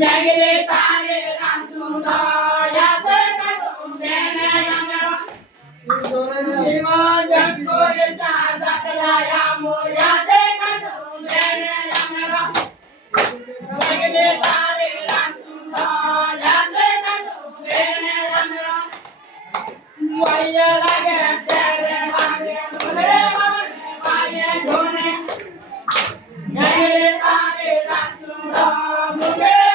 Nagile tare ransuda yate kadum bene yamero Ima jakko yecha zakla yamu yate kadum bene yamero Nagile tare ransuda yate kadum bene yamero Vaya lage tere mane mure mane vaya jone Nagile tare ransuda mure